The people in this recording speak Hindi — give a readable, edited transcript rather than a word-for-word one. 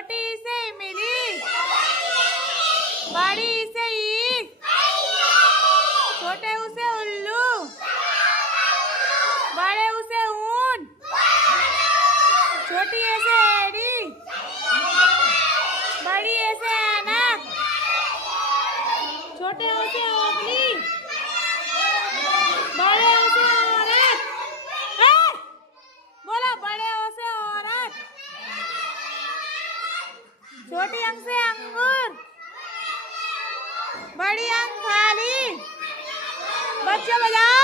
छोटी से इमली, बड़ी से ईख, छोटे उसे उल्लू, बड़े उसे ऊन, छोटी ऐसे एड़ी, बड़ी ऐसे ऐनक, छोटे उसे ओखली, बड़े उसे औरत। बोला बड़े उसे औरत, छोटी अंक से अंगूर, बड़ी अंक थाली। बच्चे बजाओ।